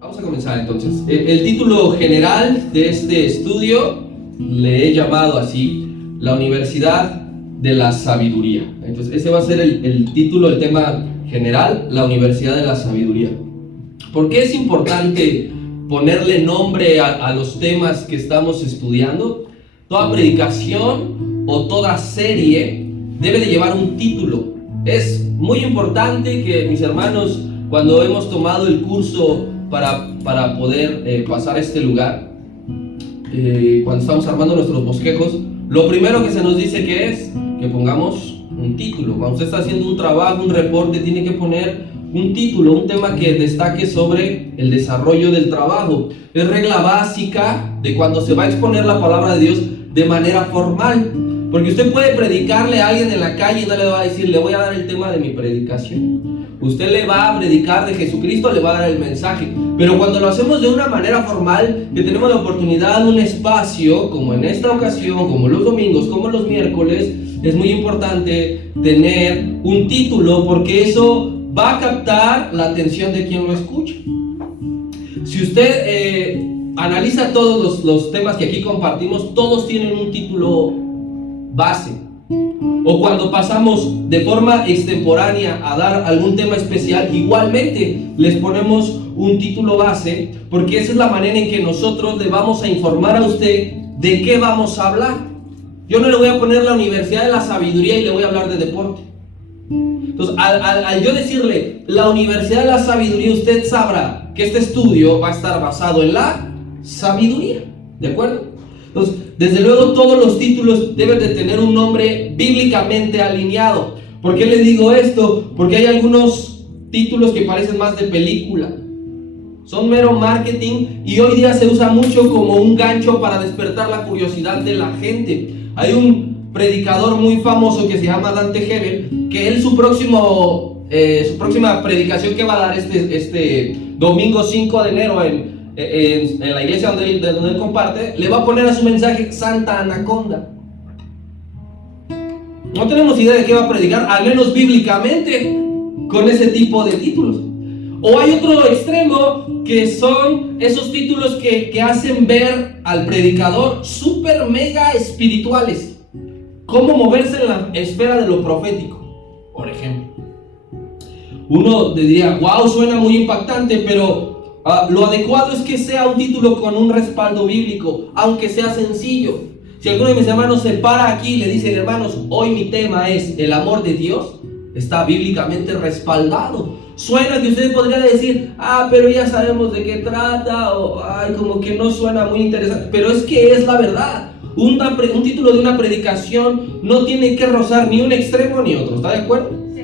Vamos a comenzar entonces. El título general de este estudio le he llamado así, la Universidad de la Sabiduría. Entonces ese va a ser el título, el tema general, la Universidad de la Sabiduría. ¿Por qué es importante ponerle nombre a los temas que estamos estudiando? Toda predicación o toda serie debe de llevar un título. Es muy importante que mis hermanos, cuando hemos tomado el curso para poder pasar a este lugar, cuando estamos armando nuestros bosquejos, lo primero que se nos dice que es que pongamos un título. Cuando usted está haciendo un trabajo, un reporte, tiene que poner un título, un tema que destaque sobre el desarrollo del trabajo. Es regla básica de cuando se va a exponer la palabra de Dios de manera formal, porque usted puede predicarle a alguien en la calle y no le va a decir, le voy a dar el tema de mi predicación. Usted le va a predicar de Jesucristo, le va a dar el mensaje. Pero cuando lo hacemos de una manera formal, que tenemos la oportunidad, un espacio, como en esta ocasión, como los domingos, como los miércoles, es muy importante tener un título, porque eso va a captar la atención de quien lo escucha. Si usted analiza todos los temas que aquí compartimos, todos tienen un título base. O cuando pasamos de forma extemporánea a dar algún tema especial, igualmente les ponemos un título base, porque esa es la manera en que nosotros le vamos a informar a usted de qué vamos a hablar. Yo no le voy a poner la Universidad de la Sabiduría y le voy a hablar de deporte. Entonces, al yo decirle la Universidad de la Sabiduría, usted sabrá que este estudio va a estar basado en la sabiduría, ¿de acuerdo? Entonces, desde luego todos los títulos deben de tener un nombre bíblicamente alineado. ¿Por qué le digo esto? Porque hay algunos títulos que parecen más de película. Son mero marketing y hoy día se usa mucho como un gancho para despertar la curiosidad de la gente. Hay un predicador muy famoso que se llama Dante Gebel, que él su próxima predicación que va a dar este domingo 5 de enero en la iglesia donde él comparte, le va a poner a su mensaje Santa Anaconda. No tenemos idea de qué va a predicar, al menos bíblicamente, con ese tipo de títulos. O hay otro extremo que son esos títulos que hacen ver al predicador súper mega espirituales. Cómo moverse en la esfera de lo profético, por ejemplo. Uno diría, wow, suena muy impactante, pero lo adecuado es que sea un título con un respaldo bíblico, aunque sea sencillo. Si alguno de mis hermanos se para aquí y le dice, hermanos, hoy mi tema es el amor de Dios, está bíblicamente respaldado. Suena que usted podría decir, pero ya sabemos de qué trata, o como que no suena muy interesante, pero es que es la verdad. Un título de una predicación no tiene que rozar ni un extremo ni otro, ¿está de acuerdo? Sí.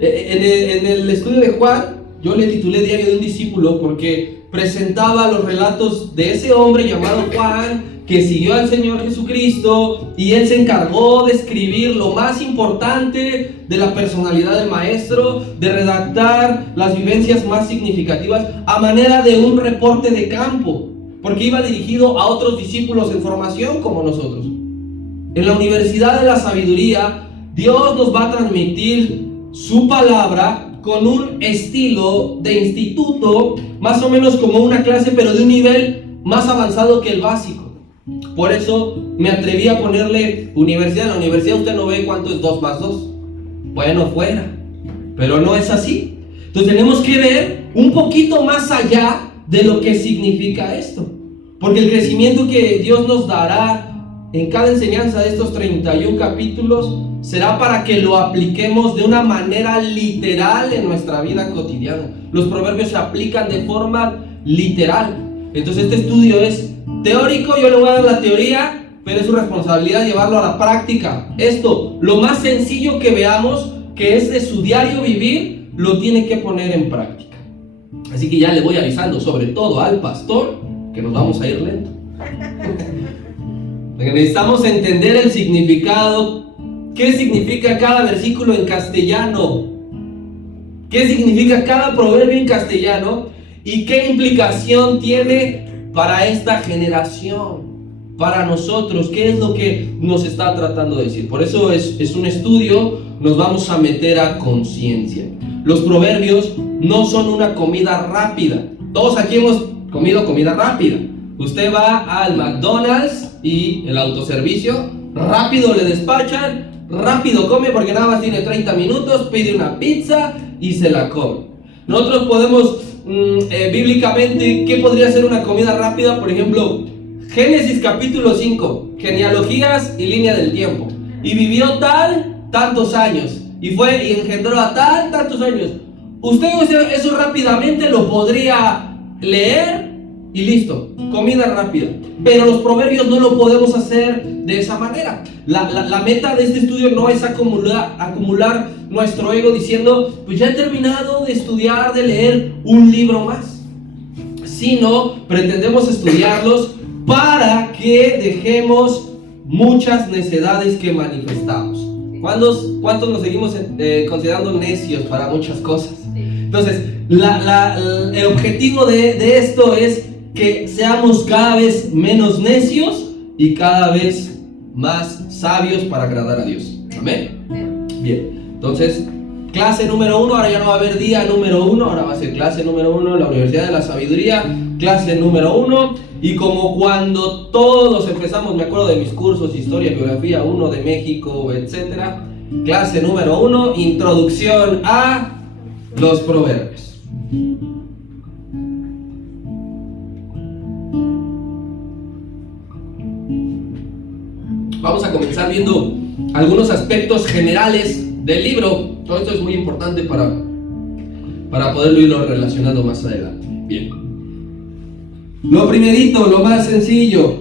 En el estudio de Juan, yo le titulé Diario de un discípulo porque presentaba los relatos de ese hombre llamado Juan que siguió al Señor Jesucristo, y él se encargó de escribir lo más importante de la personalidad del maestro, de redactar las vivencias más significativas a manera de un reporte de campo, porque iba dirigido a otros discípulos en formación como nosotros. En la Universidad de la Sabiduría, Dios nos va a transmitir su palabra con un estilo de instituto, más o menos como una clase, pero de un nivel más avanzado que el básico. Por eso me atreví a ponerle universidad. En la universidad usted no ve cuánto es 2 más 2. Bueno, fuera. Pero no es así. Entonces tenemos que ver un poquito más allá de lo que significa esto. Porque el crecimiento que Dios nos dará en cada enseñanza de estos 31 capítulos será para que lo apliquemos de una manera literal en nuestra vida cotidiana. Los proverbios se aplican de forma literal. Entonces este estudio es teórico, yo le voy a dar la teoría, pero es su responsabilidad llevarlo a la práctica. Esto, lo más sencillo que veamos, que es de su diario vivir, lo tiene que poner en práctica. Así que ya le voy avisando, sobre todo al pastor, que nos vamos a ir lento. Necesitamos entender el significado. ¿Qué significa cada versículo en castellano? ¿Qué significa cada proverbio en castellano? ¿Y qué implicación tiene para esta generación? Para nosotros, ¿qué es lo que nos está tratando de decir? Por eso es un estudio, nos vamos a meter a conciencia. Los proverbios no son una comida rápida. Todos aquí hemos comido comida rápida. Usted va al McDonald's y el autoservicio, rápido le despachan, rápido come porque nada más tiene 30 minutos, pide una pizza y se la come. Nosotros podemos, bíblicamente, ¿qué podría ser una comida rápida? Por ejemplo, Génesis capítulo 5, genealogías y línea del tiempo. Y vivió tantos años, y engendró a tantos años. Usted eso rápidamente lo podría leer y listo, comida rápida. Pero los proverbios no lo podemos hacer de esa manera. La meta de este estudio no es acumular nuestro ego diciendo, pues ya he terminado de estudiar, de leer un libro más. Sino pretendemos estudiarlos para que dejemos muchas necedades que manifestamos. ¿Cuántos nos seguimos considerando necios para muchas cosas? Entonces, el objetivo de esto es que seamos cada vez menos necios y cada vez más sabios para agradar a Dios. ¿Amén? Bien, entonces, clase número 1, ahora ya no va a haber día número 1, ahora va a ser clase número 1, la Universidad de la Sabiduría, clase número 1, y como cuando todos empezamos, me acuerdo de mis cursos, Historia, Geografía 1 de México, etcétera, clase número 1, introducción a los proverbios. Vamos a comenzar viendo algunos aspectos generales del libro. Todo esto es muy importante para poderlo irlo relacionando más adelante. Bien. Lo primerito, lo más sencillo.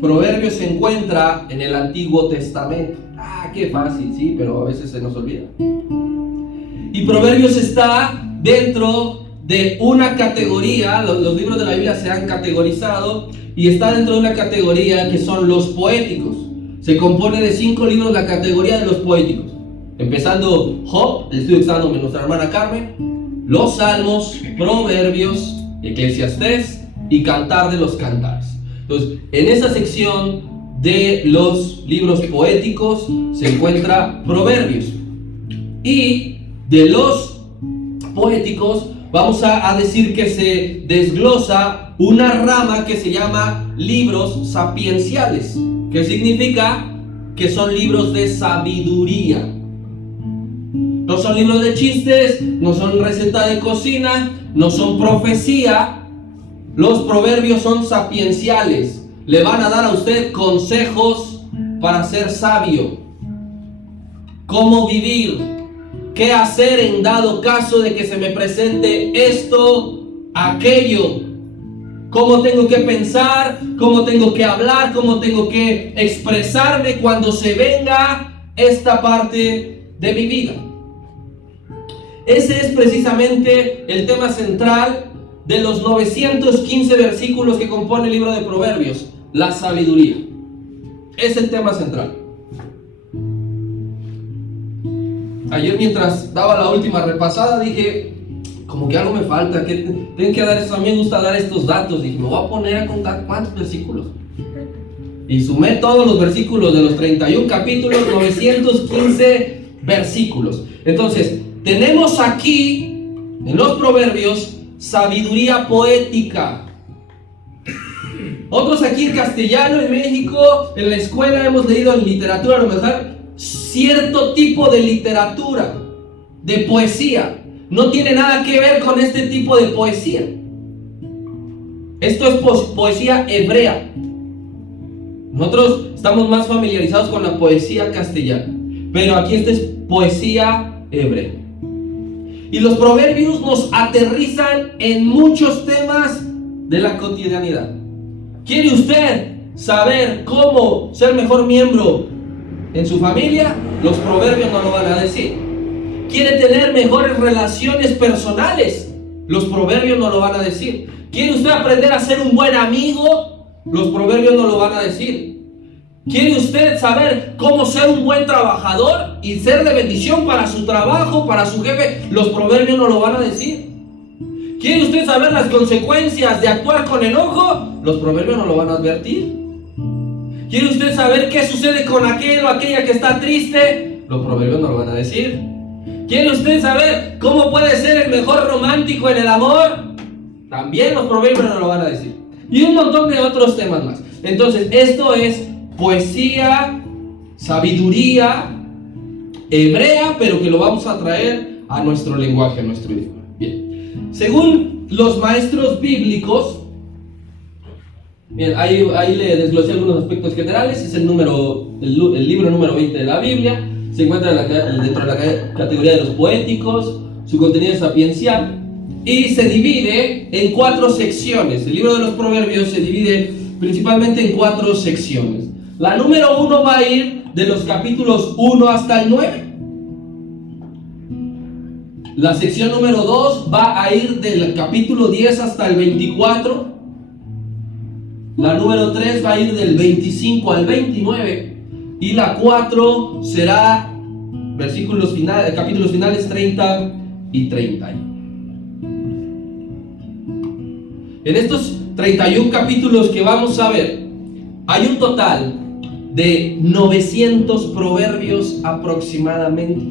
Proverbios se encuentra en el Antiguo Testamento. Qué fácil, sí, pero a veces se nos olvida. Y Proverbios está dentro de una categoría, los libros de la Biblia se han categorizado, y está dentro de una categoría que son los poéticos. Se compone de 5 libros la categoría de los poéticos. Empezando Job, el estudio que está dando nuestra hermana Carmen, los Salmos, Proverbios, Eclesiastés y Cantar de los Cantares. Entonces, en esa sección de los libros poéticos se encuentra Proverbios. Y de los poéticos vamos a decir que se desglosa una rama que se llama libros sapienciales, que significa que son libros de sabiduría. No son libros de chistes, no son receta de cocina, no son profecía. Los proverbios son sapienciales. Le van a dar a usted consejos para ser sabio. Cómo vivir, qué hacer en dado caso de que se me presente esto, aquello. Cómo tengo que pensar, cómo tengo que hablar, cómo tengo que expresarme cuando se venga esta parte de mi vida. Ese es precisamente el tema central de los 915 versículos que compone el libro de Proverbios, la sabiduría. Es el tema central. Ayer mientras daba la última repasada dije, como que algo me falta, que tengo que dar eso, a mí me gusta dar estos datos. Dije, me voy a poner a contar cuántos versículos. Y sumé todos los versículos de los 31 capítulos, 915 versículos. Entonces, tenemos aquí, en los proverbios, sabiduría poética. Otros aquí en castellano, en México, en la escuela hemos leído en literatura, a lo mejor, cierto tipo de literatura, de poesía. No tiene nada que ver con este tipo de poesía. Esto es poesía hebrea. Nosotros estamos más familiarizados con la poesía castellana, pero aquí esta es poesía hebrea. Y los proverbios nos aterrizan en muchos temas de la cotidianidad. ¿Quiere usted saber cómo ser mejor miembro en su familia? Los proverbios no lo van a decir. ¿Quiere tener mejores relaciones personales? Los proverbios no lo van a decir. ¿Quiere usted aprender a ser un buen amigo? Los proverbios no lo van a decir. ¿Quiere usted saber cómo ser un buen trabajador y ser de bendición para su trabajo, para su jefe? Los proverbios no lo van a decir. ¿Quiere usted saber las consecuencias de actuar con enojo? Los proverbios no lo van a advertir. ¿Quiere usted saber qué sucede con aquel o aquella que está triste? Los proverbios no lo van a decir. ¿Quiere usted saber cómo puede ser el mejor romántico en el amor? También los proverbios nos lo van a decir. Y un montón de otros temas más. Entonces, esto es poesía, sabiduría hebrea, pero que lo vamos a traer a nuestro lenguaje, a nuestro idioma. Bien. Según los maestros bíblicos, bien, ahí le desglosé algunos aspectos generales. Es el libro número 20 de la Biblia. Se encuentra dentro de la categoría de los poéticos. Su contenido es sapiencial y se divide en 4 secciones. El libro de los proverbios se divide principalmente en 4 secciones. La número 1 va a ir de los capítulos 1 hasta el 9. La sección número 2 va a ir del capítulo 10 hasta el 24. La número 3 va a ir del 25 al 29. Y la 4 será capítulos finales 30 y 31. En estos 31 capítulos que vamos a ver, hay un total de 900 proverbios aproximadamente.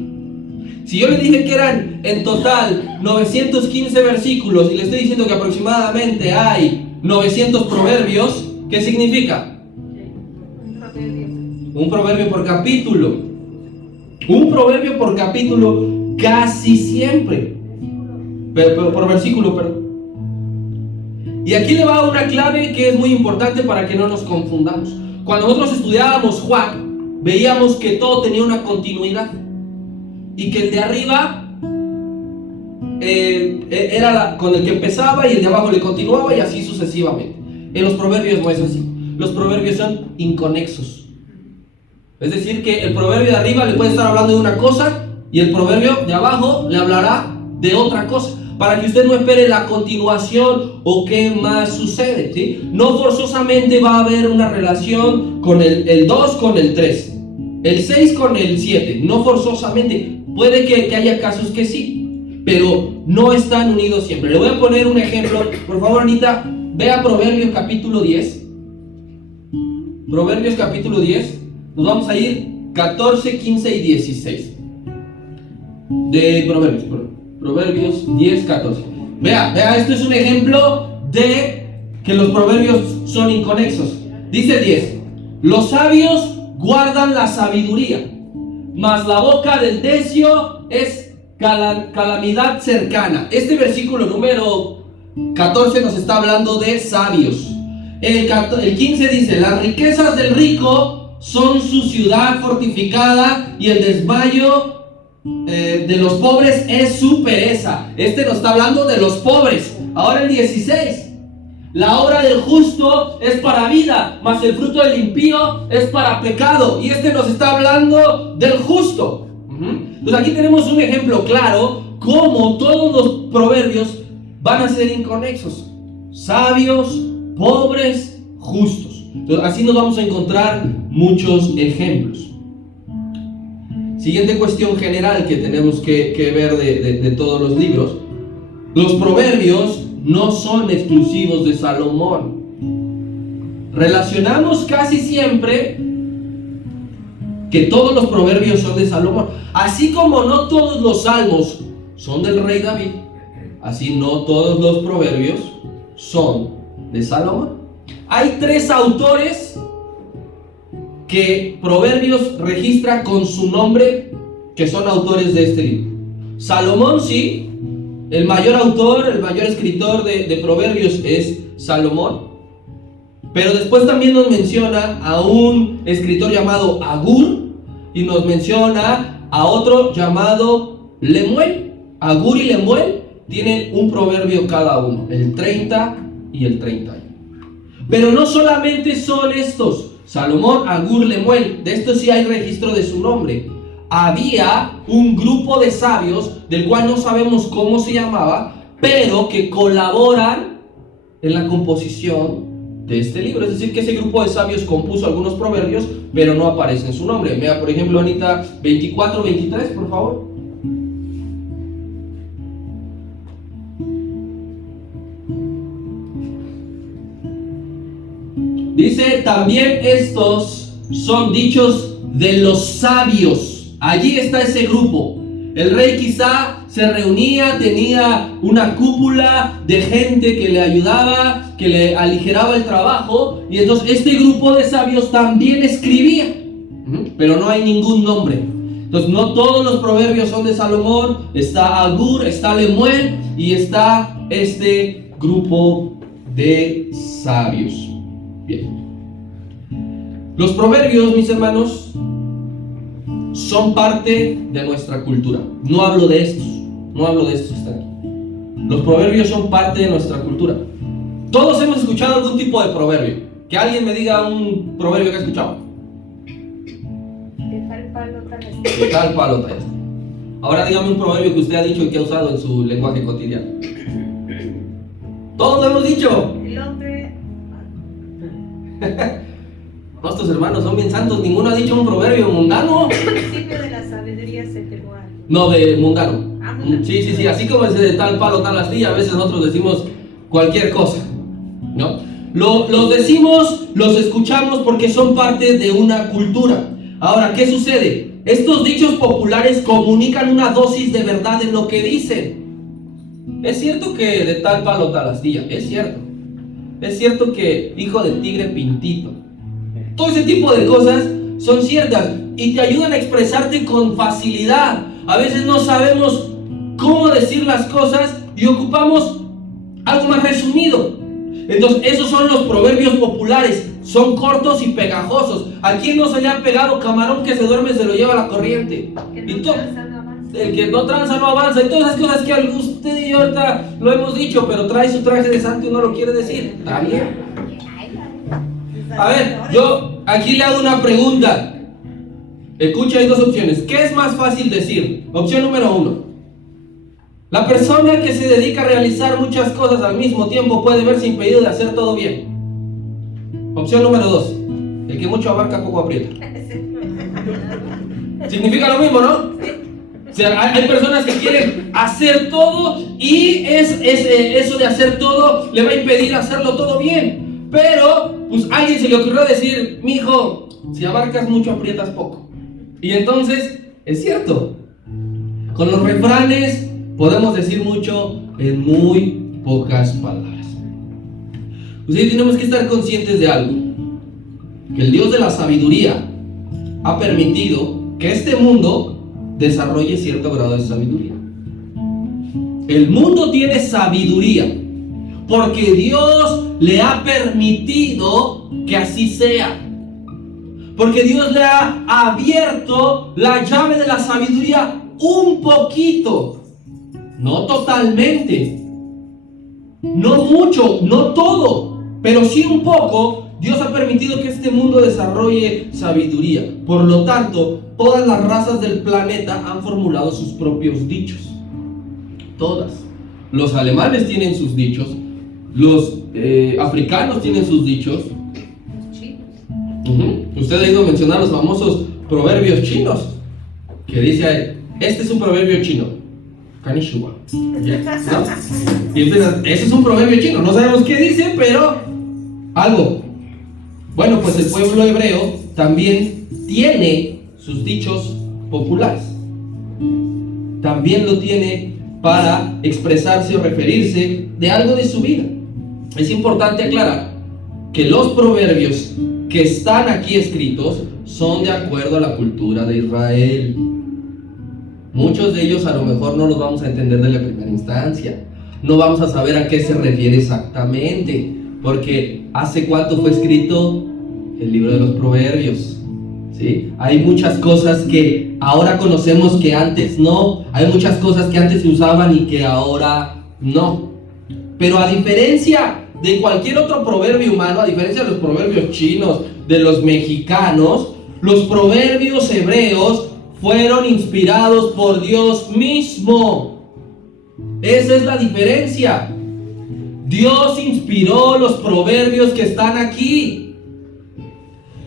Si yo le dije que eran en total 915 versículos y le estoy diciendo que aproximadamente hay 900 proverbios, ¿qué significa? Un proverbio por capítulo. Un proverbio por capítulo casi siempre. Por versículo, perdón. Y aquí le va una clave que es muy importante para que no nos confundamos. Cuando nosotros estudiábamos Juan, veíamos que todo tenía una continuidad. Y que el de arriba era con el que empezaba y el de abajo le continuaba y así sucesivamente. En los proverbios no es así. Los proverbios son inconexos. Es decir, que el proverbio de arriba le puede estar hablando de una cosa y el proverbio de abajo le hablará de otra cosa, para que usted no espere la continuación o qué más sucede, ¿sí? No forzosamente va a haber una relación con el 2 con el 3, el 6 con el 7, no forzosamente. Puede que haya casos que sí, pero no están unidos siempre. Le voy a poner un ejemplo. Por favor, Anita, vea Proverbios capítulo 10. Proverbios capítulo 10. Nos vamos a ir 14, 15 y 16. De Proverbios, Proverbios 10, 14. Vea, esto es un ejemplo de que los proverbios son inconexos. Dice 10. Los sabios guardan la sabiduría, mas la boca del necio es calamidad cercana. Este versículo número 14 nos está hablando de sabios. El 15 dice: las riquezas del rico son su ciudad fortificada y el desmayo de los pobres es su pereza. Este nos está hablando de los pobres. Ahora el 16: la obra del justo es para vida, mas el fruto del impío es para pecado. Y este nos está hablando del justo. Entonces aquí tenemos un ejemplo claro cómo todos los proverbios van a ser inconexos: sabios, pobres, justos. Entonces así nos vamos a encontrar muchos ejemplos. Siguiente cuestión general que tenemos que ver de todos los libros: los proverbios no son exclusivos de Salomón. Relacionamos casi siempre que todos los proverbios son de Salomón. Así como no todos los salmos son del rey David, así no todos los proverbios son de Salomón. Hay 3 autores que Proverbios registra con su nombre, que son autores de este libro. Salomón, sí, el mayor autor, el mayor escritor de Proverbios es Salomón. Pero después también nos menciona a un escritor llamado Agur y nos menciona a otro llamado Lemuel. Agur y Lemuel tienen un proverbio cada uno, el 30 y el 31. Pero no solamente son estos, Salomón, Agur, Lemuel, de estos sí hay registro de su nombre. Había un grupo de sabios, del cual no sabemos cómo se llamaba, pero que colaboran en la composición de este libro. Es decir, que ese grupo de sabios compuso algunos proverbios, pero no aparece en su nombre. Vea, por ejemplo, Anita, 24, 23, por favor. Dice: también estos son dichos de los sabios. Allí está ese grupo. El rey quizá se reunía, tenía una cúpula de gente que le ayudaba, que le aligeraba el trabajo, y entonces este grupo de sabios también escribía, pero no hay ningún nombre. Entonces no todos los proverbios son de Salomón, está Agur, está Lemuel y está este grupo de sabios. Bien. Los proverbios, mis hermanos, son parte de nuestra cultura. No hablo de estos que están aquí. Los proverbios son parte de nuestra cultura. Todos hemos escuchado algún tipo de proverbio. Que alguien me diga un proverbio que ha escuchado. De tal palo, tal astilla. De tal palo, tal astilla. Ahora dígame un proverbio que usted ha dicho y que ha usado en su lenguaje cotidiano. Todos lo hemos dicho. El hombre. Nuestros hermanos son bien santos. Ninguno ha dicho un proverbio mundano. El principio de la sabiduría es efemual. No, de mundano. Mundano. Sí. Así como ese de tal palo, tal astilla, a veces nosotros decimos cualquier cosa, ¿no? Los decimos, los escuchamos porque son parte de una cultura. Ahora, ¿qué sucede? Estos dichos populares comunican una dosis de verdad en lo que dicen. Es cierto que de tal palo, tal astilla, es cierto. Es cierto que hijo de tigre pintito. Todo ese tipo de cosas son ciertas y te ayudan a expresarte con facilidad. A veces no sabemos cómo decir las cosas y ocupamos algo más resumido. Entonces, esos son los proverbios populares. Son cortos y pegajosos. ¿A quién no se le ha pegado camarón que se duerme se lo lleva la corriente? Que Y no todo. tranza, no avanza. El que no tranza no avanza. Y todas esas cosas que usted y yo ahorita lo hemos dicho, pero trae su traje de santo y no lo quiere decir. Está bien. A ver, yo aquí le hago una pregunta. Escucha, hay dos opciones. ¿Qué es más fácil decir? Opción número 1. La persona que se dedica a realizar muchas cosas al mismo tiempo puede verse impedido de hacer todo bien. Opción número 2. El que mucho abarca, poco aprieta. Significa lo mismo, ¿no? O sea, hay personas que quieren hacer todo y eso de hacer todo le va a impedir hacerlo todo bien. Pero, pues a alguien se le ocurrió decir, mijo, si abarcas mucho, aprietas poco. Y entonces, es cierto. Con los refranes podemos decir mucho en muy pocas palabras. Pues tenemos que estar conscientes de algo. Que el Dios de la sabiduría ha permitido que este mundo desarrolle cierto grado de sabiduría. El mundo tiene sabiduría porque Dios le ha permitido que así sea. Porque Dios le ha abierto la llave de la sabiduría un poquito. No totalmente. No mucho, no todo. Pero sí un poco. Dios ha permitido que este mundo desarrolle sabiduría. Por lo tanto, todas las razas del planeta han formulado sus propios dichos. Todas. Los alemanes tienen sus dichos. Los africanos tienen sus dichos. Los chinos. Usted ha ido a mencionar los famosos proverbios chinos. Que dice, este es un proverbio chino. Kanishiwa. ¿No? Y empiezan, ese es un proverbio chino. No sabemos qué dice, pero algo. Bueno, pues el pueblo hebreo también tiene sus dichos populares. También lo tiene para expresarse o referirse de algo de su vida. Es importante aclarar que los proverbios que están aquí escritos son de acuerdo a la cultura de Israel. Muchos de ellos a lo mejor no los vamos a entender de la primera instancia. No vamos a saber a qué se refiere exactamente. Porque ¿hace cuánto fue escrito el libro de los proverbios? ¿Sí? Hay muchas cosas que ahora conocemos que antes no. Hay muchas cosas que antes se usaban y que ahora no. Pero a diferencia de cualquier otro proverbio humano, a diferencia de los proverbios chinos, de los mexicanos, los proverbios hebreos fueron inspirados por Dios mismo. Esa es la diferencia. Dios inspiró los proverbios que están aquí.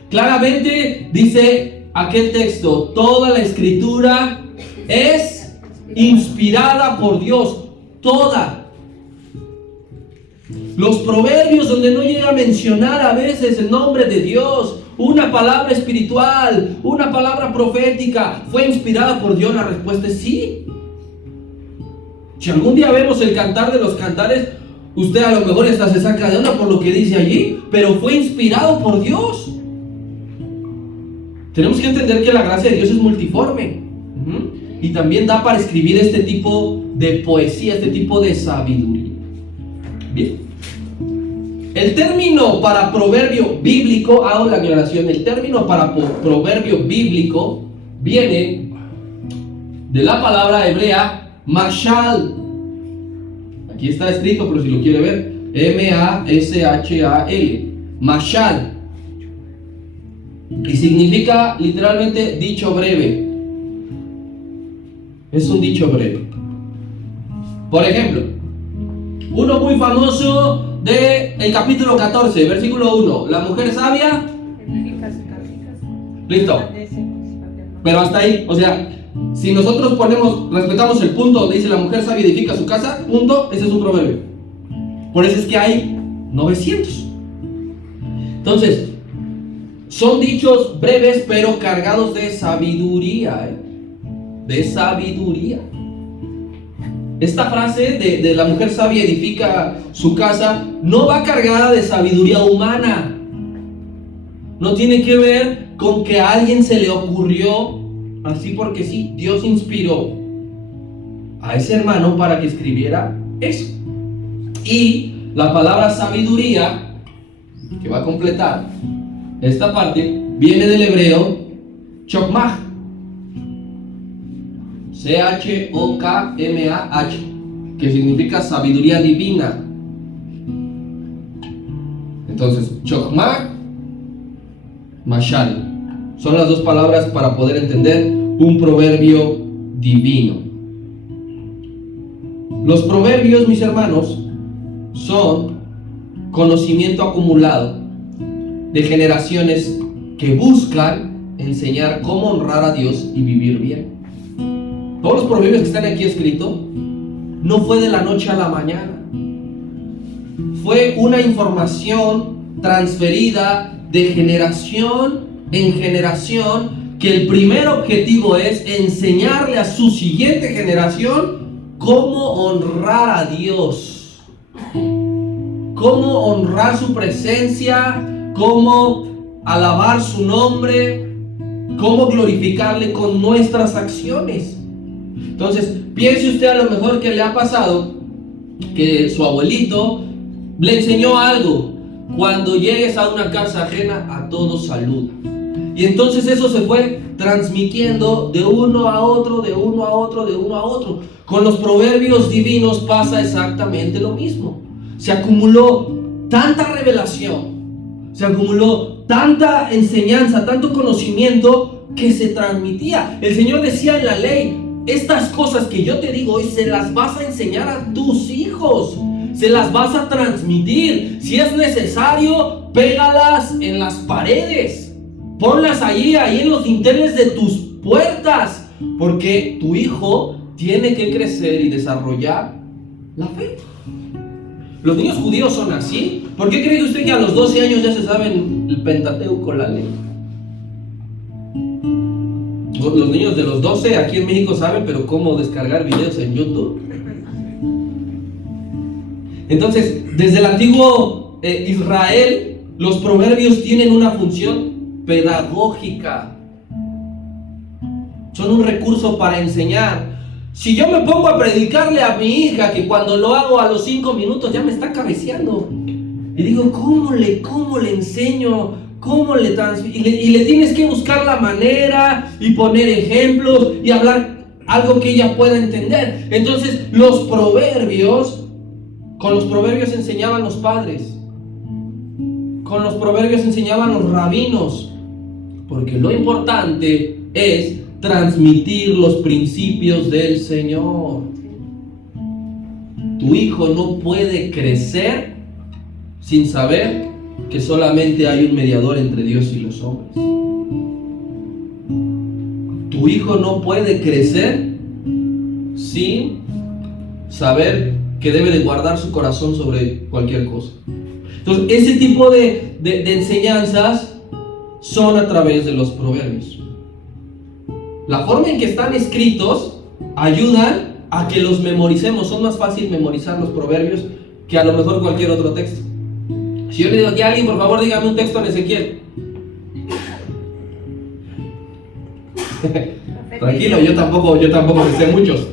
Claramente dice aquel texto, toda la escritura es inspirada por Dios, toda. Los proverbios donde no llega a mencionar a veces el nombre de Dios, una palabra espiritual, una palabra profética, ¿fue inspirada por Dios? La respuesta es sí. Si algún día vemos el Cantar de los Cantares, usted a lo mejor hasta se saca de onda por lo que dice allí, pero fue inspirado por Dios. Tenemos que entender que la gracia de Dios es multiforme. Y también da para escribir este tipo de poesía, este tipo de sabiduría. Bien. El término para proverbio bíblico, hago la aclaración, el término para proverbio bíblico viene de la palabra hebrea mashal. Aquí está escrito, pero si lo quiere ver, M-A-S-H-A-L, mashal. Y significa literalmente dicho breve. Es un dicho breve. Por ejemplo, uno muy famoso del capítulo 14, versículo 1. La mujer sabia. Listo. Pero hasta ahí, o sea, si nosotros respetamos el punto donde dice la mujer sabia edifica su casa, punto, ese es un proverbio. Por eso es que hay 900. Entonces, son dichos breves pero cargados de sabiduría, de sabiduría. Esta frase de la mujer sabia edifica su casa no va cargada de sabiduría humana. No tiene que ver con que a alguien se le ocurrió así porque sí. Dios inspiró a ese hermano para que escribiera eso. Y la palabra sabiduría, que va a completar esta parte, viene del hebreo chokmah, C-H-O-K-M-A-H, que significa sabiduría divina. Entonces, chokmah, mashal, son las dos palabras para poder entender un proverbio divino. Los proverbios, mis hermanos, son conocimiento acumulado de generaciones que buscan enseñar cómo honrar a Dios y vivir bien. Todos los proverbios que están aquí escritos no fue de la noche a la mañana. Fue una información transferida de generación en generación, que el primer objetivo es enseñarle a su siguiente generación cómo honrar a Dios, cómo honrar su presencia, cómo alabar su nombre, cómo glorificarle con nuestras acciones. Entonces, piense usted a lo mejor que le ha pasado que su abuelito le enseñó algo. Cuando llegues a una casa ajena, a todos saluda. Y entonces eso se fue transmitiendo de uno a otro, de uno a otro, de uno a otro. Con los proverbios divinos pasa exactamente lo mismo. Se acumuló tanta revelación, se acumuló tanta enseñanza, tanto conocimiento que se transmitía. El Señor decía en la ley: estas cosas que yo te digo hoy se las vas a enseñar a tus hijos, se las vas a transmitir. Si es necesario, pégalas en las paredes, ponlas ahí en los dinteles de tus puertas, porque tu hijo tiene que crecer y desarrollar la fe. Los niños judíos son así. ¿Por qué cree usted que a los 12 años ya se saben el Pentateuco, la ley? Los niños de los 12 aquí en México saben, pero cómo descargar videos en YouTube. Entonces, desde el antiguo Israel, los proverbios tienen una función pedagógica. Son un recurso para enseñar. Si yo me pongo a predicarle a mi hija, que cuando lo hago a los 5 minutos ya me está cabeceando, y digo, ¿cómo le enseño? ¿Cómo le transfiero? Y le tienes que buscar la manera y poner ejemplos y hablar algo que ella pueda entender. Entonces, con los proverbios enseñaban los padres, con los proverbios enseñaban los rabinos, porque lo importante es transmitir los principios del Señor. Tu hijo no puede crecer sin saber que solamente hay un mediador entre Dios y los hombres. Tu hijo no puede crecer sin saber que debe de guardar su corazón sobre cualquier cosa. Entonces, ese tipo de enseñanzas son a través de los proverbios. La forma en que están escritos ayudan a que los memoricemos. Son más fácil memorizar los proverbios que a lo mejor cualquier otro texto. Si yo le digo aquí a alguien, por favor, dígame un texto en Ezequiel. Tranquilo, yo tampoco sé muchos.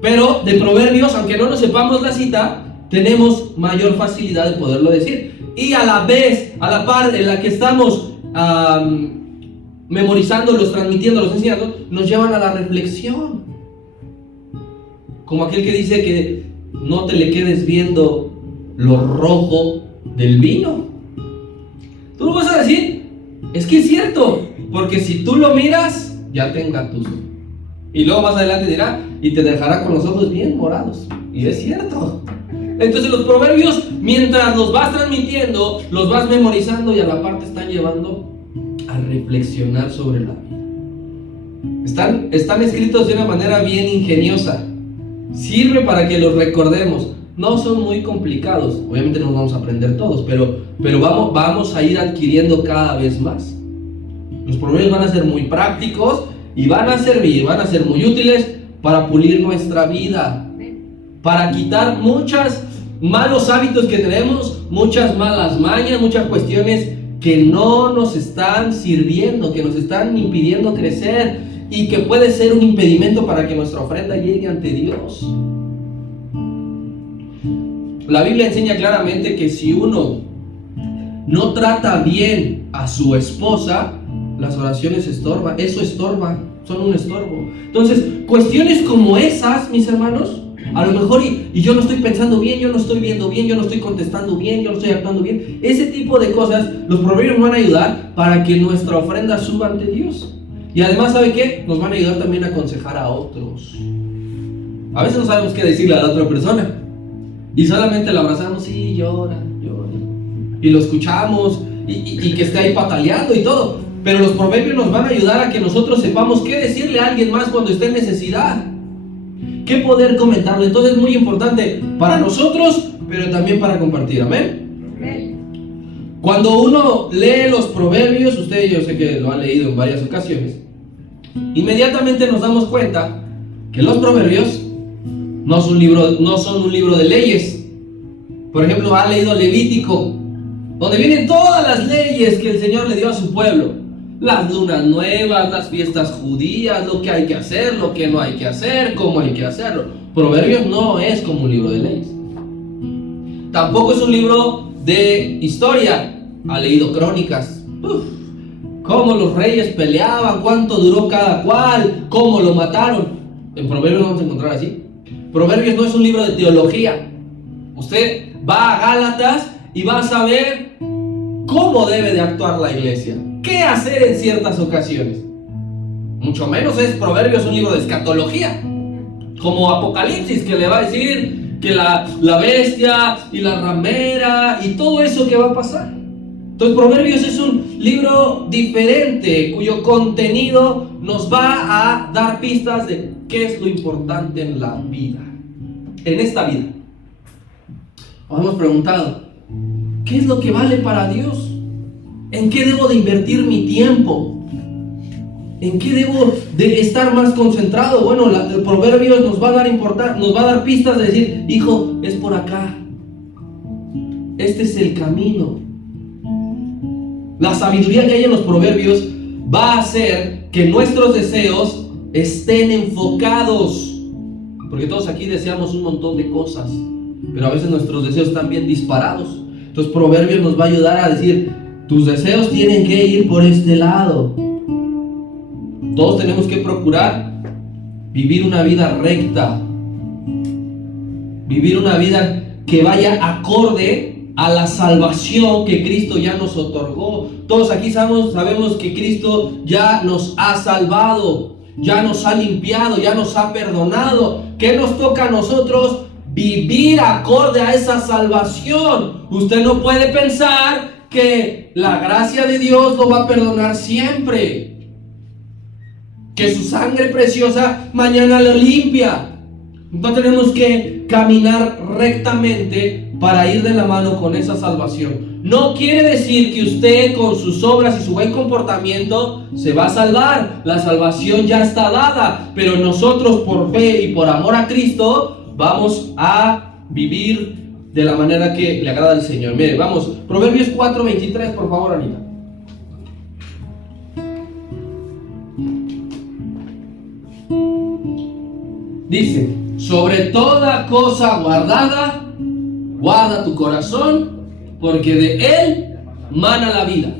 Pero de proverbios, aunque no nos sepamos la cita, tenemos mayor facilidad de poderlo decir. Y a la vez, a la par en la que estamos memorizándolos, transmitiéndolos, enseñando, nos llevan a la reflexión. Como aquel que dice que no te le quedes viendo lo rojo del vino. Tú lo vas a decir, es que es cierto, porque si tú lo miras, ya te engatusó. Y luego más adelante dirá, y te dejará con los ojos bien morados. Y es cierto. Entonces los proverbios, mientras los vas transmitiendo, los vas memorizando y a la par te están llevando a reflexionar sobre la vida. Están escritos de una manera bien ingeniosa. Sirve para que los recordemos. No son muy complicados. Obviamente no los vamos a aprender todos, pero vamos a ir adquiriendo cada vez más. Los proverbios van a ser muy prácticos y van a servir, van a ser muy útiles para pulir nuestra vida, para quitar muchos malos hábitos que tenemos, muchas malas mañas, muchas cuestiones que no nos están sirviendo, que nos están impidiendo crecer y que puede ser un impedimento para que nuestra ofrenda llegue ante Dios. La Biblia enseña claramente que si uno no trata bien a su esposa, las oraciones estorban, eso estorba, son un estorbo. Entonces, cuestiones como esas, mis hermanos, a lo mejor y yo no estoy pensando bien, yo no estoy viendo bien, yo no estoy contestando bien, yo no estoy actuando bien, ese tipo de cosas, los proverbios nos van a ayudar para que nuestra ofrenda suba ante Dios. Y además, ¿sabe qué? Nos van a ayudar también a aconsejar a otros. A veces no sabemos qué decirle a la otra persona y solamente la abrazamos y llora, y lo escuchamos y que esté ahí pataleando y todo. Pero los proverbios nos van a ayudar a que nosotros sepamos qué decirle a alguien más cuando esté en necesidad, qué poder comentarle. Entonces es muy importante para nosotros, pero también para compartir. Amén. Cuando uno lee los proverbios, usted yo sé que lo ha leído en varias ocasiones, inmediatamente nos damos cuenta que los proverbios no son un libro de leyes. Por ejemplo, ha leído Levítico, donde vienen todas las leyes que el Señor le dio a su pueblo. Las lunas nuevas, las fiestas judías, lo que hay que hacer, lo que no hay que hacer, cómo hay que hacerlo. Proverbios no es como un libro de leyes. Tampoco es un libro de historia. Ha leído crónicas. Cómo los reyes peleaban, cuánto duró cada cual, cómo lo mataron. En Proverbios no vamos a encontrar así. Proverbios no es un libro de teología. Usted va a Gálatas y va a saber cómo debe de actuar la iglesia, qué hacer en ciertas ocasiones. Mucho menos es Proverbios un libro de escatología, como Apocalipsis, que le va a decir que la bestia y la ramera y todo eso que va a pasar. Entonces Proverbios es un libro diferente, cuyo contenido nos va a dar pistas de qué es lo importante en la vida, en esta vida. Nos hemos preguntado, ¿qué es lo que vale para Dios? ¿En qué debo de invertir mi tiempo? ¿En qué debo de estar más concentrado? Bueno, el Proverbios nos va a dar pistas de decir, hijo, es por acá. Este es el camino. La sabiduría que hay en los Proverbios va a hacer que nuestros deseos estén enfocados. Porque todos aquí deseamos un montón de cosas, pero a veces nuestros deseos están bien disparados. Entonces Proverbios nos va a ayudar a decir, tus deseos tienen que ir por este lado. Todos tenemos que procurar vivir una vida recta, vivir una vida que vaya acorde a la salvación que Cristo ya nos otorgó. Todos aquí sabemos que Cristo ya nos ha salvado, ya nos ha limpiado, ya nos ha perdonado. ¿Qué nos toca a nosotros? Vivir acorde a esa salvación. Usted no puede pensar que la gracia de Dios lo va a perdonar siempre, que su sangre preciosa mañana lo limpia, Entonces tenemos que caminar rectamente para ir de la mano con esa salvación. No quiere decir que usted con sus obras y su buen comportamiento se va a salvar. La salvación ya está dada, pero nosotros por fe y por amor a Cristo vamos a vivir de la manera que le agrada al Señor. Mire, vamos, Proverbios 4:23, por favor, Anita. Dice: sobre toda cosa guardada, guarda tu corazón, porque de él mana la vida.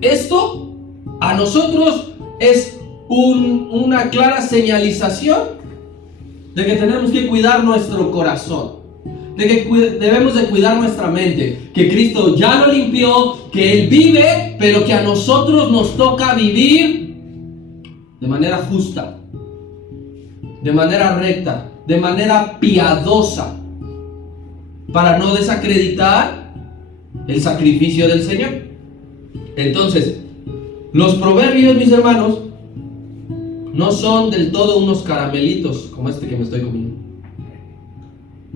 Esto a nosotros es una clara señalización de que tenemos que cuidar nuestro corazón, de que debemos de cuidar nuestra mente, que Cristo ya lo limpió, que Él vive, pero que a nosotros nos toca vivir de manera justa, de manera recta, de manera piadosa, para no desacreditar el sacrificio del Señor. Entonces, los proverbios, mis hermanos, no son del todo unos caramelitos como este que me estoy comiendo.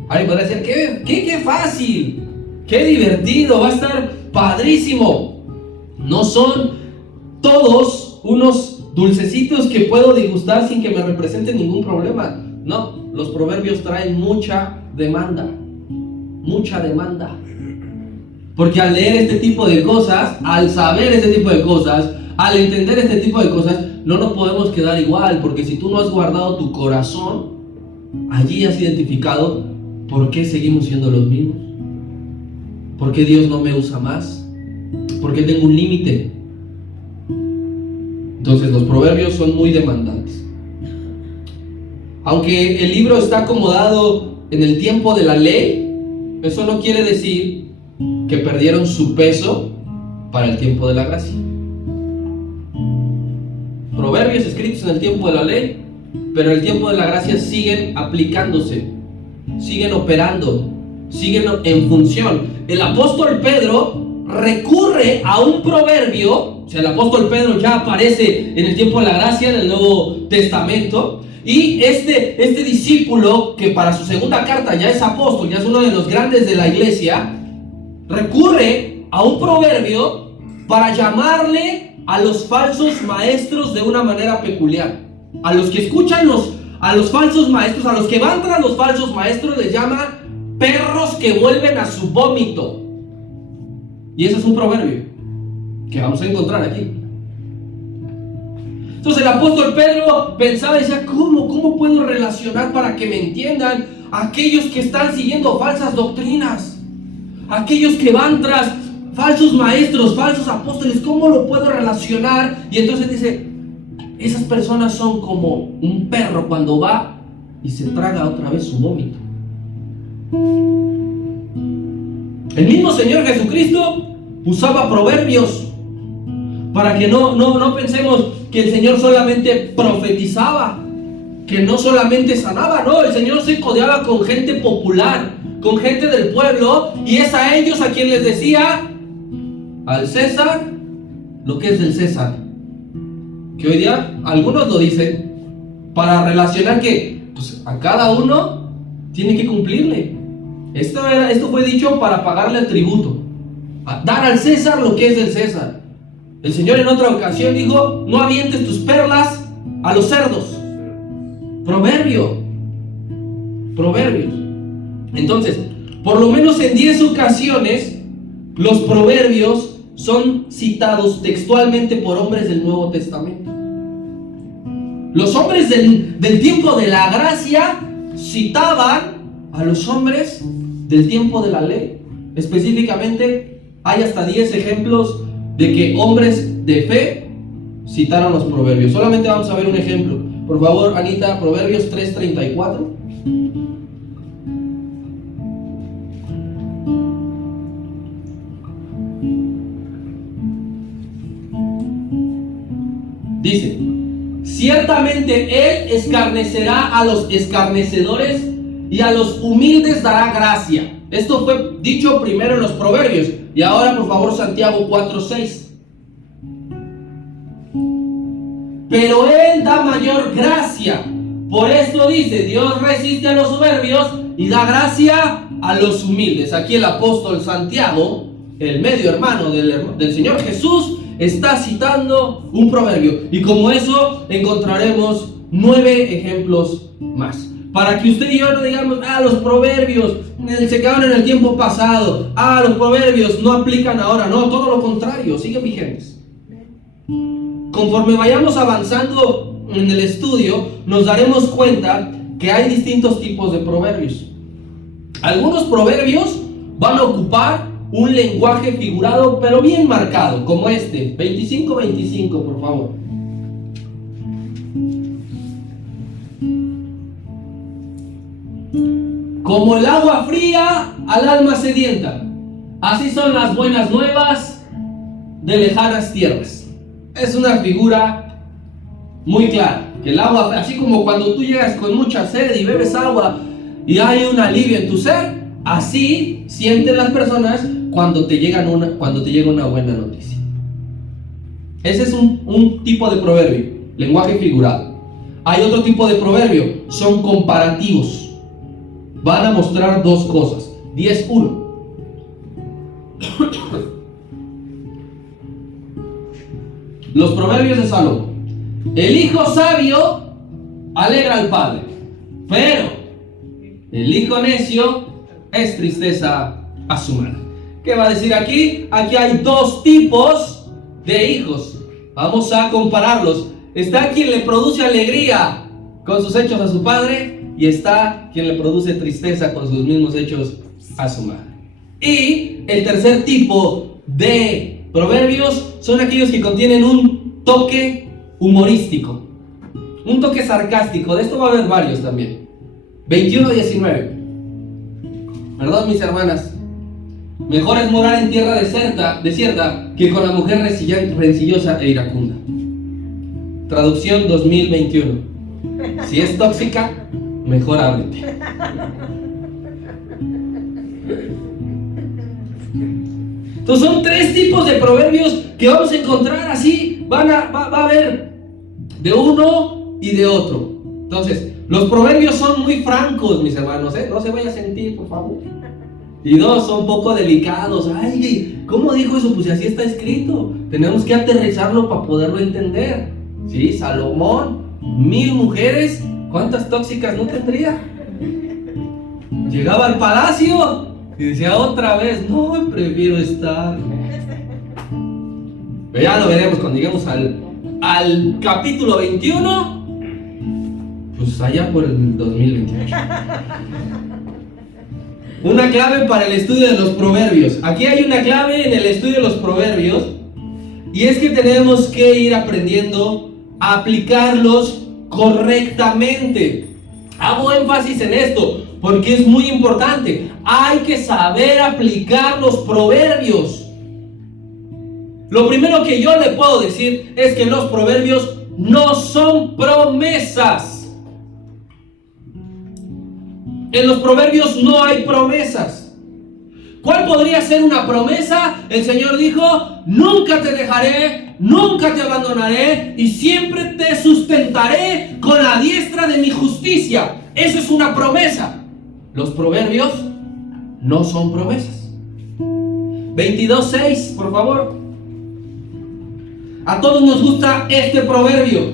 Alguien podrá decir: qué fácil, qué divertido, va a estar padrísimo. No son todos unos dulcecitos que puedo degustar sin que me representen ningún problema. No, los proverbios traen mucha demanda. Porque al leer este tipo de cosas, al saber este tipo de cosas, al entender este tipo de cosas, no nos podemos quedar igual. Porque si tú no has guardado tu corazón, allí has identificado por qué seguimos siendo los mismos, por qué Dios no me usa más, por qué tengo un límite. Entonces los proverbios son muy demandantes. Aunque el libro está acomodado en el tiempo de la ley, eso no quiere decir que perdieron su peso para el tiempo de la gracia. Proverbios escritos en el tiempo de la ley, pero en el tiempo de la gracia siguen aplicándose, siguen operando, siguen en función. El apóstol Pedro recurre a un proverbio. O sea, el apóstol Pedro ya aparece en el tiempo de la gracia, en el Nuevo Testamento. Y este discípulo, que para su segunda carta ya es apóstol, ya es uno de los grandes de la iglesia, recurre a un proverbio para llamarle a los falsos maestros de una manera peculiar. A los que escuchan a los falsos maestros, a los que van tras los falsos maestros, les llama perros que vuelven a su vómito. Y ese es un proverbio que vamos a encontrar aquí. Entonces el apóstol Pedro pensaba y decía: ¿Cómo puedo relacionar para que me entiendan aquellos que están siguiendo falsas doctrinas? Aquellos que van tras falsos maestros, falsos apóstoles, ¿cómo lo puedo relacionar? Y entonces dice: esas personas son como un perro cuando va y se traga otra vez su vómito. El mismo Señor Jesucristo usaba proverbios para que no pensemos que el Señor solamente profetizaba, que no solamente sanaba. No, el Señor se codeaba con gente popular, con gente del pueblo, y es a ellos a quien les decía: al César lo que es del César. Que hoy día algunos lo dicen para relacionar que pues, a cada uno tiene que cumplirle. Esto fue dicho para pagarle el tributo, dar al César lo que es del César. El Señor en otra ocasión dijo: no avientes tus perlas a los cerdos. Proverbios. Entonces, por lo menos en 10 ocasiones los proverbios son citados textualmente por hombres del Nuevo Testamento. Los hombres del tiempo de la gracia citaban a los hombres del tiempo de la ley. Específicamente hay hasta 10 ejemplos de que hombres de fe citaron los proverbios. Solamente vamos a ver un ejemplo. Por favor, Anita, Proverbios 3:34. Dice: ciertamente Él escarnecerá a los escarnecedores y a los humildes dará gracia. Esto fue dicho primero en los proverbios. Y ahora, por favor, Santiago 4:6. Pero Él da mayor gracia. Por esto dice, Dios resiste a los soberbios y da gracia a los humildes. Aquí el apóstol Santiago, el medio hermano del Señor Jesús, está citando un proverbio. Y como eso encontraremos 9 ejemplos más. Para que usted y yo no digamos, los proverbios se quedaron en el tiempo pasado. Los proverbios no aplican ahora. No, todo lo contrario, siguen vigentes. Conforme vayamos avanzando en el estudio, nos daremos cuenta que hay distintos tipos de proverbios. Algunos proverbios van a ocupar un lenguaje figurado, pero bien marcado, como este. 25-25, por favor. Como el agua fría al alma sedienta, así son las buenas nuevas de lejanas tierras. Es una figura muy clara. Que el agua, así como cuando tú llegas con mucha sed y bebes agua y hay un alivio en tu ser, así sienten las personas cuando te llega una buena noticia. Ese es un tipo de proverbio, lenguaje figurado. Hay otro tipo de proverbio, son comparativos. Van a mostrar dos cosas. 10:1. Los proverbios de Salomón. El hijo sabio alegra al padre, pero el hijo necio es tristeza a su madre. ¿Qué va a decir aquí? Aquí hay dos tipos de hijos. Vamos a compararlos. Está quien le produce alegría con sus hechos a su padre, y está quien le produce tristeza con sus mismos hechos a su madre. Y el tercer tipo de proverbios son aquellos que contienen un toque humorístico, un toque sarcástico. De esto va a haber varios también. 21-19. Perdón, mis hermanas. Mejor es morar en tierra desierta que con la mujer rencillosa e iracunda. Traducción 2021. Si es tóxica, mejor ábrete. Entonces son 3 tipos de proverbios que vamos a encontrar así. Va a haber de uno y de otro. Entonces, los proverbios son muy francos, mis hermanos, no se vaya a sentir, por favor. Y 2, son poco delicados. Ay, ¿cómo dijo eso? Pues así está escrito. Tenemos que aterrizarlo para poderlo entender. Sí, Salomón, 1000 mujeres. ¿Cuántas tóxicas no tendría? Llegaba al palacio y decía otra vez, no, prefiero estar. Pero ya lo veremos cuando lleguemos al capítulo 21, pues allá por el 2028. Una clave para el estudio de los proverbios. Aquí hay una clave en el estudio de los proverbios, y es que tenemos que ir aprendiendo a aplicarlos correctamente. Hago énfasis en esto porque es muy importante. Hay que saber aplicar los proverbios. Lo primero que yo le puedo decir es que los proverbios no son promesas. En los proverbios no hay promesas. ¿Cuál podría ser una promesa? El Señor dijo, nunca te dejaré, nunca te abandonaré y siempre te sustentaré con la diestra de mi justicia. Eso es una promesa. Los proverbios no son promesas. 22:6, por favor. A todos nos gusta este proverbio.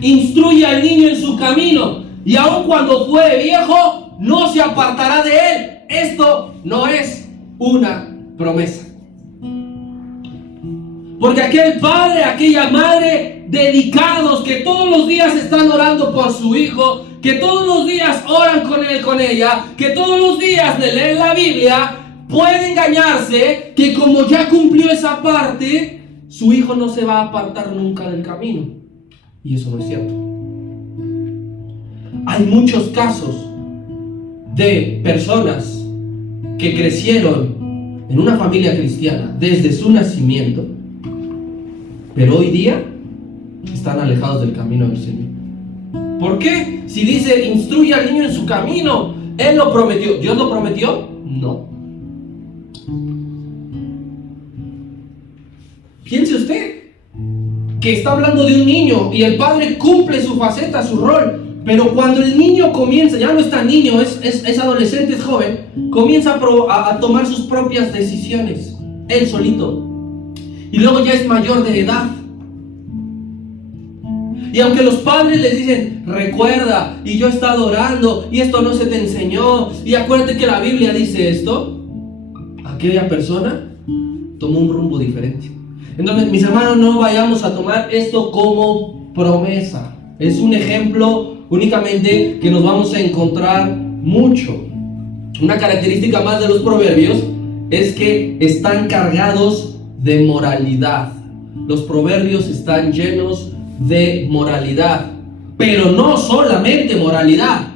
Instruye al niño en su camino, y aun cuando fuere viejo, no se apartará de él. Esto no es una promesa. Porque aquel padre, aquella madre dedicados que todos los días están orando por su hijo, que todos los días oran con él, con ella, que todos los días le leen la Biblia, puede engañarse que como ya cumplió esa parte, su hijo no se va a apartar nunca del camino. Y eso no es cierto. Hay muchos casos de personas que crecieron en una familia cristiana desde su nacimiento, pero hoy día están alejados del camino del Señor. ¿Por qué? Si dice, instruye al niño en su camino, Él lo prometió. ¿Dios lo prometió? No. Piense usted que está hablando de un niño y el padre cumple su faceta, su rol, Pero cuando el niño comienza, ya no es tan niño, es adolescente, es joven, comienza a tomar sus propias decisiones, él solito. Y luego ya es mayor de edad. Y aunque los padres les dicen, recuerda, y yo he estado orando, y esto no se te enseñó, y acuérdate que la Biblia dice esto, aquella persona tomó un rumbo diferente. Entonces, mis hermanos, no vayamos a tomar esto como promesa. Es un ejemplo únicamente que nos vamos a encontrar mucho. Una característica más de los proverbios es que están cargados de moralidad. Los proverbios están llenos de moralidad, pero no solamente moralidad.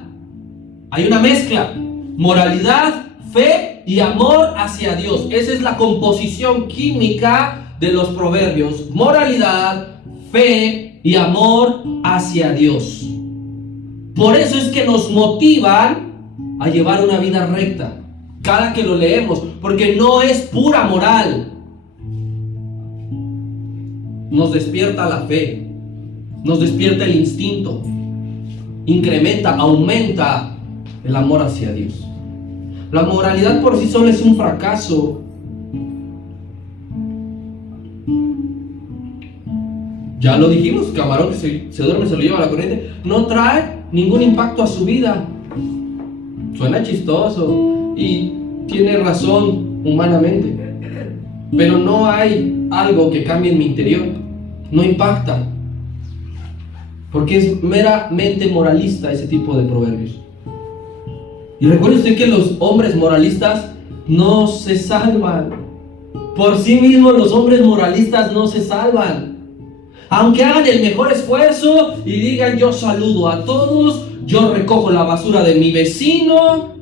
Hay una mezcla: moralidad, fe y amor hacia Dios. Esa es la composición química de los proverbios: moralidad, fe y amor hacia Dios. Por eso es que nos motivan a llevar una vida recta cada que lo leemos, porque no es pura moral. Nos despierta la fe, nos despierta el instinto, incrementa, aumenta el amor hacia Dios. La moralidad por sí sola es un fracaso. Ya lo dijimos, camarón que se duerme se lo lleva a la corriente. No trae ningún impacto a su vida. Suena chistoso y tiene razón humanamente, pero no hay algo que cambie en mi interior. No impacta, porque es meramente moralista ese tipo de proverbios. Y recuerde usted que los hombres moralistas no se salvan. Por sí mismos los hombres moralistas no se salvan. Aunque hagan el mejor esfuerzo y digan, yo saludo a todos, yo recojo la basura de mi vecino,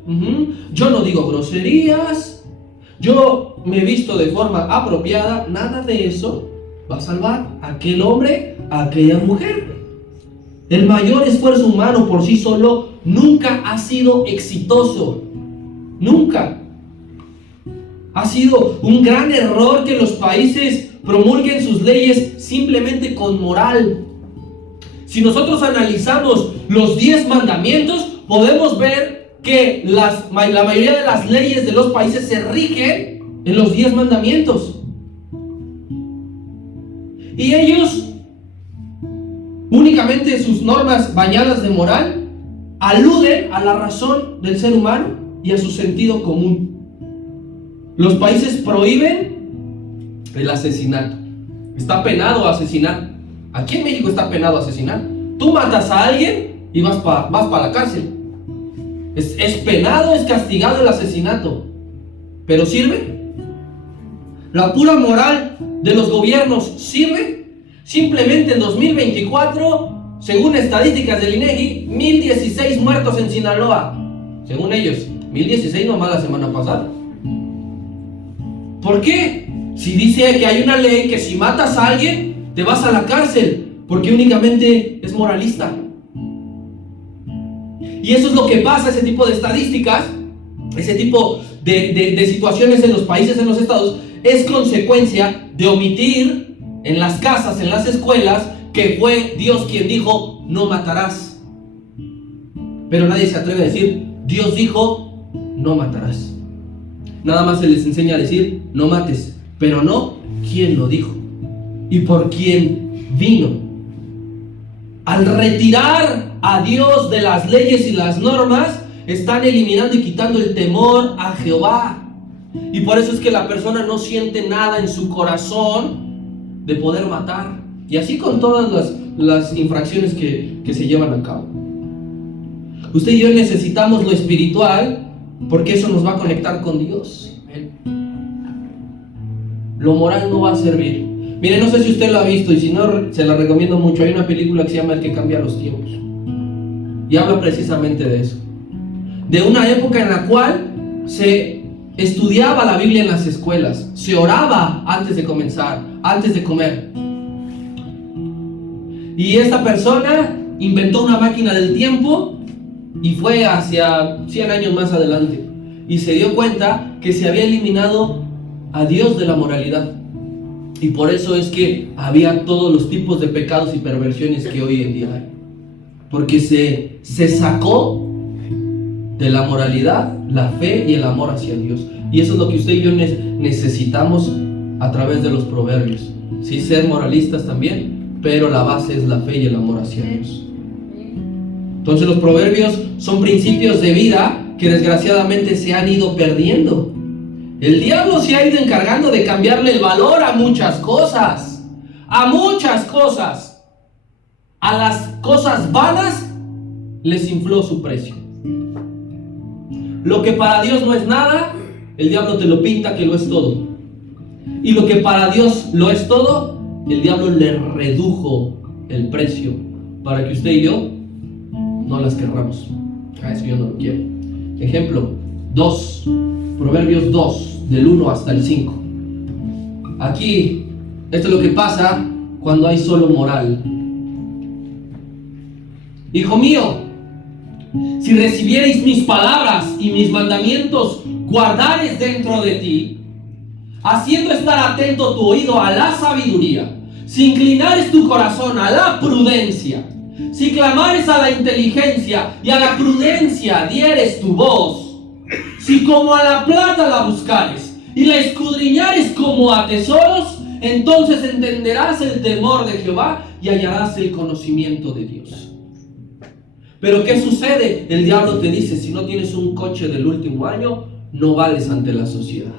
yo no digo groserías, yo me visto de forma apropiada, nada de eso va a salvar a aquel hombre, a aquella mujer. El mayor esfuerzo humano por sí solo nunca ha sido exitoso. Nunca. Ha sido un gran error que los países promulguen sus leyes simplemente con moral. Si nosotros analizamos los 10 mandamientos, podemos ver que la mayoría de las leyes de los países se rigen en los 10 mandamientos. Y ellos, únicamente sus normas bañadas de moral, aluden a la razón del ser humano y a su sentido común. Los países prohíben el asesinato. Está penado asesinar. Aquí en México está penado asesinar. Tú matas a alguien y vas para la cárcel. Es penado, es castigado el asesinato. ¿Pero sirve? ¿La pura moral de los gobiernos sirve? Simplemente en 2024, según estadísticas del INEGI, 1016 muertos en Sinaloa. Según ellos, 1016 nomás la semana pasada. ¿Por qué? Si dice que hay una ley que si matas a alguien, te vas a la cárcel, porque únicamente es moralista. Y eso es lo que pasa, ese tipo de estadísticas, ese tipo de situaciones en los países, en los estados, es consecuencia de omitir en las casas, en las escuelas, que fue Dios quien dijo, no matarás. Pero nadie se atreve a decir, Dios dijo, no matarás. Nada más se les enseña a decir, no mates, pero no quién lo dijo y por quién vino. Al retirar a Dios de las leyes y las normas, están eliminando y quitando el temor a Jehová. Y por eso es que la persona no siente nada en su corazón de poder matar. Y así con todas las infracciones que se llevan a cabo. Usted y yo necesitamos lo espiritual, porque eso nos va a conectar con Dios. Lo moral no va a servir. Mire, no sé si usted lo ha visto, y si no, se la recomiendo mucho. Hay una película que se llama El que cambia los tiempos, y habla precisamente de eso. De una época en la cual se estudiaba la Biblia en las escuelas, se oraba antes de comenzar, antes de comer. Y esta persona inventó una máquina del tiempo y fue hacia 100 años más adelante, y se dio cuenta que se había eliminado a Dios de la moralidad, y por eso es que había todos los tipos de pecados y perversiones que hoy en día hay. Porque se sacó de la moralidad, la fe y el amor hacia Dios. Y eso es lo que usted y yo necesitamos a través de los proverbios. Sí, ser moralistas también, pero la base es la fe y el amor hacia Dios. Entonces los proverbios son principios de vida que desgraciadamente se han ido perdiendo. El diablo se ha ido encargando de cambiarle el valor a muchas cosas. A muchas cosas. A las cosas vanas les infló su precio. Lo que para Dios no es nada, el diablo te lo pinta que lo es todo. Y lo que para Dios lo es todo, el diablo le redujo el precio para que usted y yo no las querramos. Eso yo no lo quiero. Ejemplo 2, Proverbios 2, del 1 hasta el 5. Aquí, esto es lo que pasa cuando hay solo moral. Hijo mío, si recibierais mis palabras y mis mandamientos guardares dentro de ti, haciendo estar atento tu oído a la sabiduría, si inclinares tu corazón a la prudencia, si clamares a la inteligencia y a la prudencia dieres tu voz, si como a la plata la buscares y la escudriñares como a tesoros, entonces entenderás el temor de Jehová y hallarás el conocimiento de Dios. Pero ¿qué sucede? El diablo te dice, si no tienes un coche del último año, no vales ante la sociedad.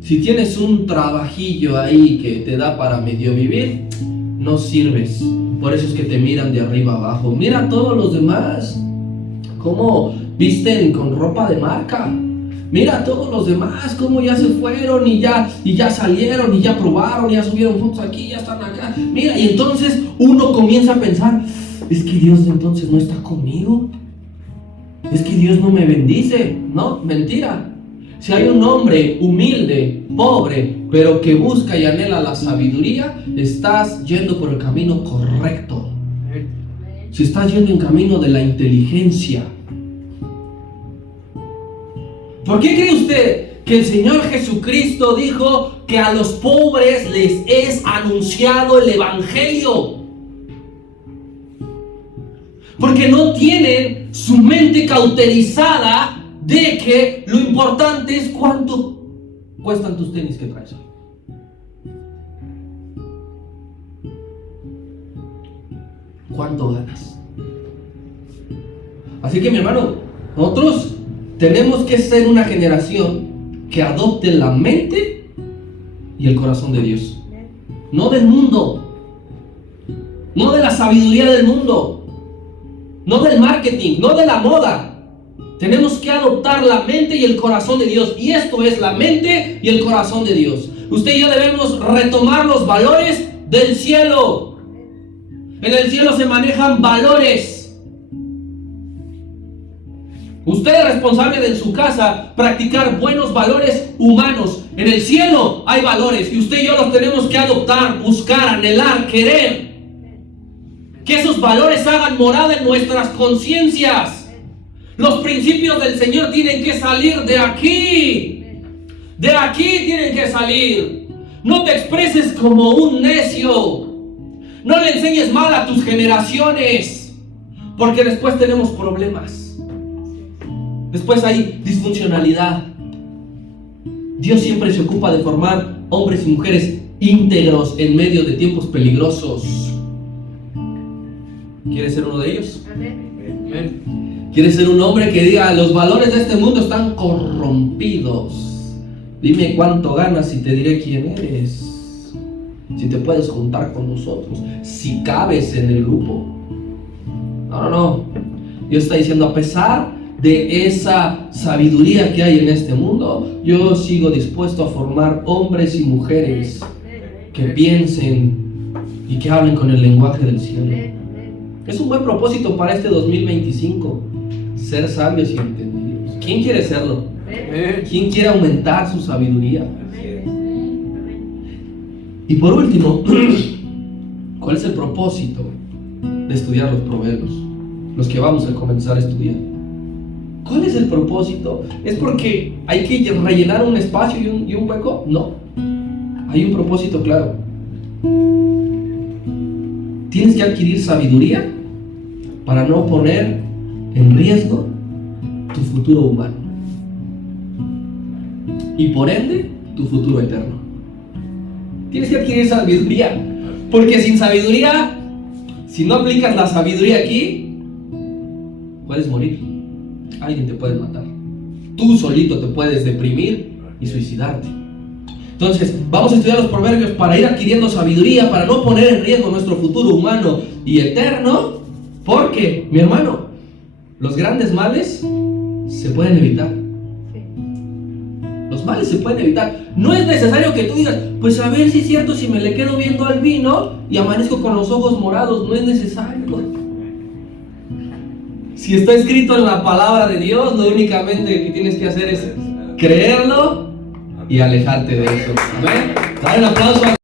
Si tienes un trabajillo ahí que te da para medio vivir, no sirves. Por eso es que te miran de arriba abajo. Mira a todos los demás, cómo visten con ropa de marca. Mira a todos los demás, cómo ya se fueron y ya salieron y ya probaron, ya subieron fotos aquí, ya están acá. Mira, y entonces uno comienza a pensar, es que Dios entonces no está conmigo. Es que Dios no me bendice. No, mentira. Si hay un hombre humilde, pobre, pero que busca y anhela la sabiduría, estás yendo por el camino correcto. Si estás yendo en camino de la inteligencia. ¿Por qué cree usted que el Señor Jesucristo dijo que a los pobres les es anunciado el Evangelio? Porque no tienen su mente cauterizada de que lo importante es cuánto cuestan tus tenis que traes. ¿Cuánto ganas? Así que mi hermano, nosotros tenemos que ser una generación que adopte la mente y el corazón de Dios. No del mundo. No de la sabiduría del mundo. No del marketing, no de la moda. Tenemos que adoptar la mente y el corazón de Dios. Y esto es la mente y el corazón de Dios. Usted y yo debemos retomar los valores del cielo. En el cielo se manejan valores. Usted es responsable de en su casa practicar buenos valores humanos. En el cielo hay valores y usted y yo los tenemos que adoptar, buscar, anhelar, querer. Que esos valores hagan morada en nuestras conciencias. Los principios del Señor tienen que salir de aquí. De aquí tienen que salir. No te expreses como un necio. No le enseñes mal a tus generaciones. Porque después tenemos problemas. Después hay disfuncionalidad. Dios siempre se ocupa de formar hombres y mujeres íntegros en medio de tiempos peligrosos. ¿Quieres ser uno de ellos? Amén. ¿Quieres ser un hombre que diga, los valores de este mundo están corrompidos? Dime cuánto ganas y te diré quién eres. Si te puedes juntar con nosotros, si cabes en el grupo. No. Dios está diciendo, a pesar de esa sabiduría que hay en este mundo, yo sigo dispuesto a formar hombres y mujeres que piensen y que hablen con el lenguaje del cielo. Es un buen propósito para este 2025, ser sabios y entendidos. ¿Quién quiere serlo? ¿Quién quiere aumentar su sabiduría? Y por último, ¿cuál es el propósito de estudiar los proverbios? Los que vamos a comenzar a estudiar. ¿Cuál es el propósito? ¿Es porque hay que rellenar un espacio y un hueco? No. Hay un propósito claro. Tienes que adquirir sabiduría para no poner en riesgo tu futuro humano y por ende tu futuro eterno. Tienes que adquirir sabiduría, porque sin sabiduría, si no aplicas la sabiduría aquí, puedes morir, alguien te puede matar, tú solito te puedes deprimir y suicidarte. Entonces vamos a estudiar los proverbios para ir adquiriendo sabiduría, para no poner en riesgo nuestro futuro humano y eterno, porque, mi hermano, los grandes males se pueden evitar. Los males se pueden evitar. No es necesario que tú digas, pues a ver si es cierto, si me le quedo viendo al vino y amanezco con los ojos morados. No es necesario. Si está escrito en la palabra de Dios, lo únicamente que tienes que hacer es creerlo y alejarte de eso. Amén. Dale un aplauso a